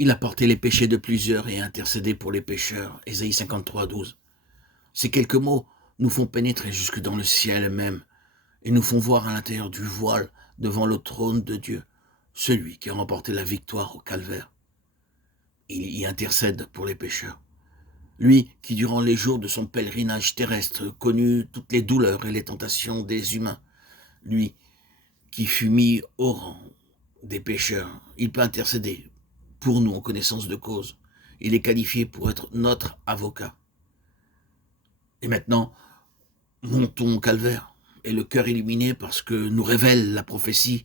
Il a porté les péchés de plusieurs et a intercédé pour les pécheurs. Ésaïe 53, 12. Ces quelques mots nous font pénétrer jusque dans le ciel même et nous font voir à l'intérieur du voile devant le trône de Dieu, celui qui a remporté la victoire au calvaire. Il y intercède pour les pécheurs. Lui qui, durant les jours de son pèlerinage terrestre, connut toutes les douleurs et les tentations des humains. Lui qui fut mis au rang des pécheurs. Il peut intercéder pour nous en connaissance de cause. Il est qualifié pour être notre avocat. Et maintenant, montons au calvaire et le cœur illuminé parce que nous révèle la prophétie.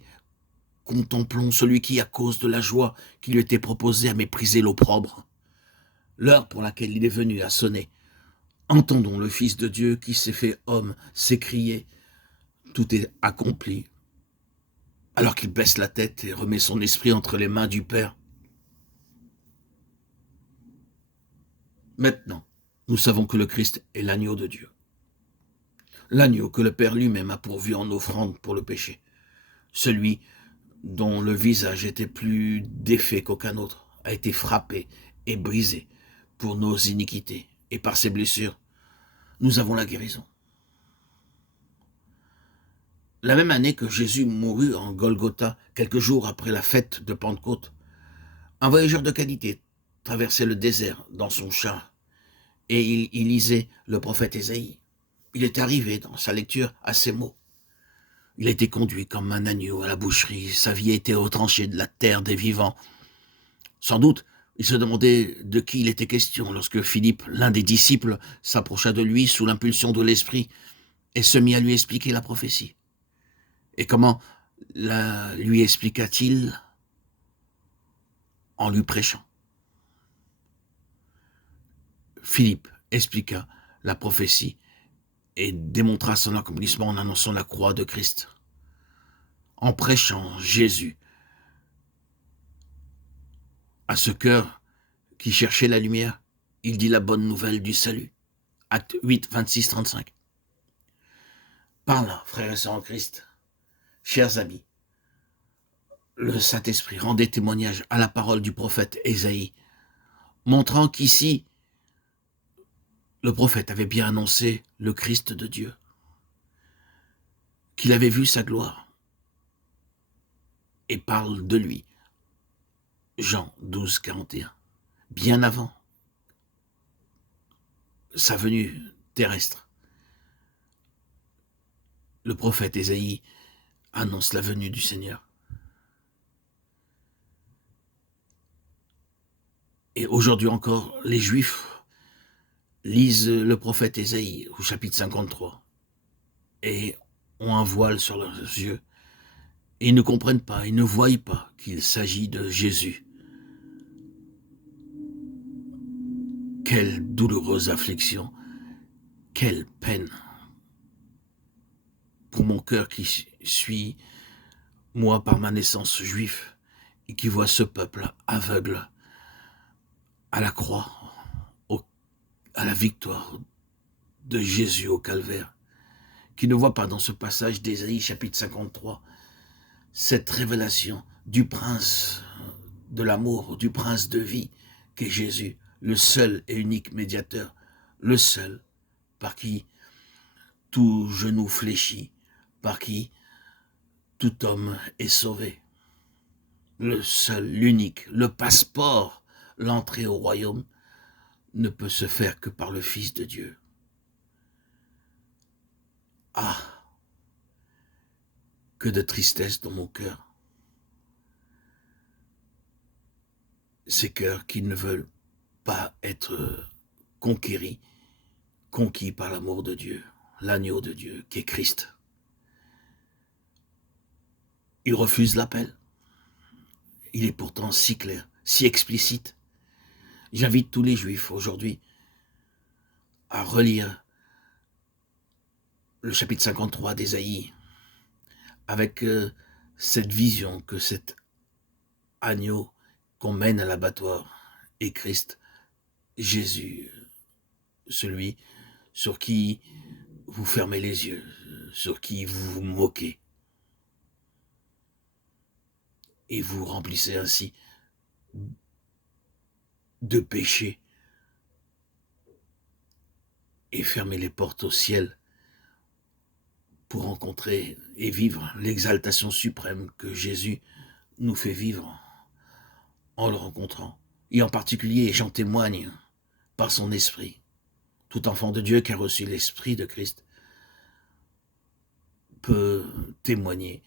Contemplons celui qui, à cause de la joie qui lui était proposée, a méprisé l'opprobre. L'heure pour laquelle il est venu a sonné. Entendons le Fils de Dieu qui s'est fait homme s'écrier. Tout est accompli. Alors qu'il baisse la tête et remet son esprit entre les mains du Père. Maintenant, nous savons que le Christ est l'agneau de Dieu. L'agneau que le Père lui-même a pourvu en offrande pour le péché. Celui dont le visage était plus défait qu'aucun autre, a été frappé et brisé pour nos iniquités. Et par ses blessures, nous avons la guérison. La même année que Jésus mourut en Golgotha, quelques jours après la fête de Pentecôte, un voyageur de qualité traversait le désert dans son char et il lisait le prophète Ésaïe. Il est arrivé dans sa lecture à ces mots. Il a été conduit comme un agneau à la boucherie, sa vie a été retranchée de la terre des vivants. Sans doute, il se demandait de qui il était question lorsque Philippe, l'un des disciples, s'approcha de lui sous l'impulsion de l'esprit et se mit à lui expliquer la prophétie. Et comment la lui expliqua-t-il? En lui prêchant. Philippe expliqua la prophétie et démontra son accomplissement en annonçant la croix de Christ. En prêchant Jésus à ce cœur qui cherchait la lumière, il dit la bonne nouvelle du salut. Acte 8, 26, 35. Par là, frères et sœurs en Christ, chers amis, le Saint-Esprit rendait témoignage à la parole du prophète Ésaïe, montrant qu'ici, le prophète avait bien annoncé le Christ de Dieu, qu'il avait vu sa gloire, et parle de lui. Jean 12, 41. Bien avant sa venue terrestre, le prophète Ésaïe annonce la venue du Seigneur. Et aujourd'hui encore, les Juifs lisent le prophète Ésaïe au chapitre 53 et ont un voile sur leurs yeux. Et ils ne comprennent pas, ils ne voient pas qu'il s'agit de Jésus. Quelle douloureuse affliction, quelle peine pour mon cœur qui suis, moi par ma naissance juif, et qui voit ce peuple aveugle à la croix, à la victoire de Jésus au calvaire, qui ne voit pas dans ce passage d'Ésaïe chapitre 53 cette révélation du prince de l'amour, du prince de vie qu'est Jésus, le seul et unique médiateur, le seul par qui tout genou fléchit, par qui tout homme est sauvé. Le seul, l'unique, le passeport, l'entrée au royaume ne peut se faire que par le Fils de Dieu. Ah, que de tristesse dans mon cœur. Ces cœurs qui ne veulent pas être conquis par l'amour de Dieu, l'agneau de Dieu qui est Christ. Ils refusent l'appel. Il est pourtant si clair, si explicite. J'invite tous les Juifs aujourd'hui à relire le chapitre 53 d'Ésaïe avec cette vision que cet agneau qu'on mène à l'abattoir est Christ, Jésus, celui sur qui vous fermez les yeux, sur qui vous vous moquez. Et vous remplissez ainsi de péché et fermer les portes au ciel pour rencontrer et vivre l'exaltation suprême que Jésus nous fait vivre en le rencontrant. Et en particulier, j'en témoigne par son esprit. Tout enfant de Dieu qui a reçu l'esprit de Christ peut témoigner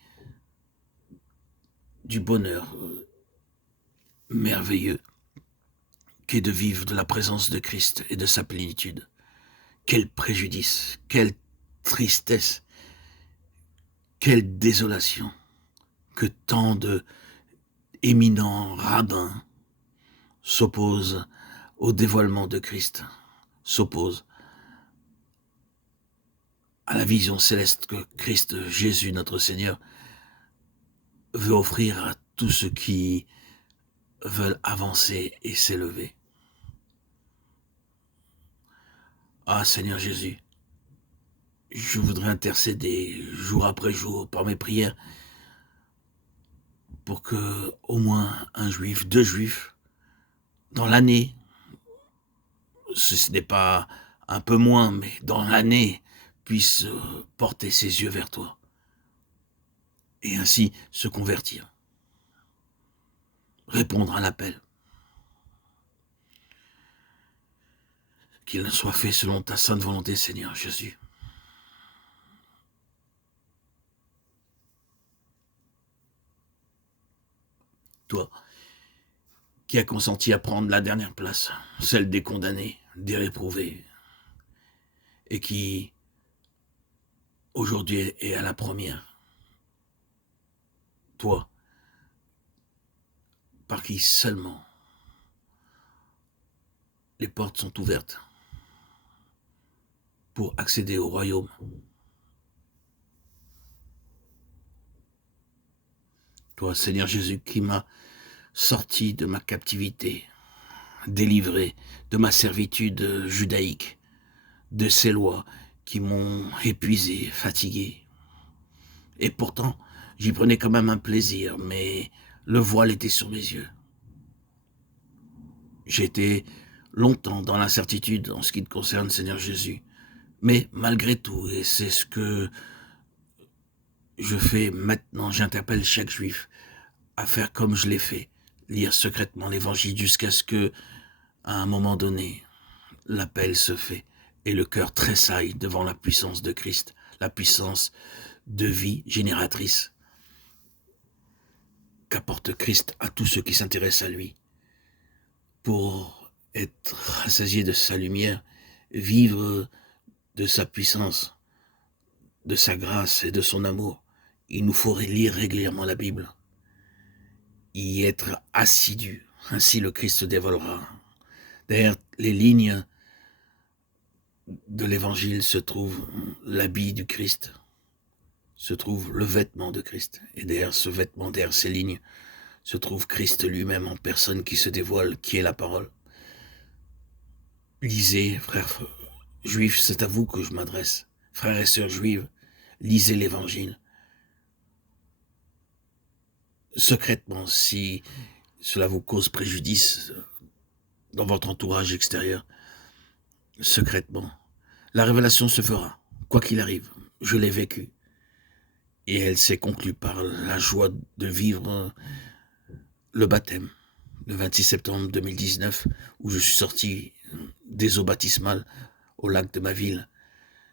du bonheur merveilleux qu'est de vivre de la présence de Christ et de sa plénitude. Quel préjudice, quelle tristesse, quelle désolation que tant de éminents rabbins s'opposent au dévoilement de Christ, s'opposent à la vision céleste que Christ Jésus, notre Seigneur, veut offrir à tous ceux qui veulent avancer et s'élever. Ah Seigneur Jésus, je voudrais intercéder jour après jour par mes prières pour que au moins un juif, 2 juifs, dans l'année, ce n'est pas un peu moins, mais dans l'année, puissent porter ses yeux vers toi et ainsi se convertir, répondre à l'appel. Qu'il soit fait selon ta sainte volonté, Seigneur Jésus. Toi, qui as consenti à prendre la dernière place, celle des condamnés, des réprouvés, et qui, aujourd'hui, est à la première. Toi, par qui seulement les portes sont ouvertes pour accéder au royaume. Toi, Seigneur Jésus, qui m'as sorti de ma captivité, délivré de ma servitude judaïque, de ces lois qui m'ont épuisé, fatigué. Et pourtant, j'y prenais quand même un plaisir, mais le voile était sur mes yeux. J'étais longtemps dans l'incertitude en ce qui te concerne, Seigneur Jésus. Mais malgré tout, et c'est ce que je fais maintenant, j'interpelle chaque juif à faire comme je l'ai fait, lire secrètement l'évangile jusqu'à ce que, à un moment donné, l'appel se fait et le cœur tressaille devant la puissance de Christ, la puissance de vie génératrice qu'apporte Christ à tous ceux qui s'intéressent à lui pour être rassasiés de sa lumière, vivre de sa puissance, de sa grâce et de son amour. Il nous faut lire régulièrement la Bible, y être assidu, ainsi le Christ se dévoilera. Derrière les lignes de l'évangile se trouve l'habit du Christ, se trouve le vêtement de Christ. Et derrière ce vêtement, derrière ces lignes, se trouve Christ lui-même en personne qui se dévoile, qui est la parole. Lisez, frères juifs, c'est à vous que je m'adresse. Frères et sœurs juives, lisez l'évangile. Secrètement, si cela vous cause préjudice dans votre entourage extérieur, secrètement, la révélation se fera, quoi qu'il arrive. Je l'ai vécu. Et elle s'est conclue par la joie de vivre le baptême, le 26 septembre 2019, où je suis sorti des eaux baptismales au lac de ma ville.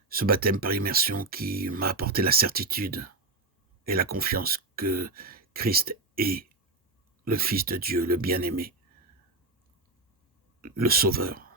Ce baptême par immersion qui m'a apporté la certitude et la confiance que Christ est le Fils de Dieu, le bien-aimé, le Sauveur.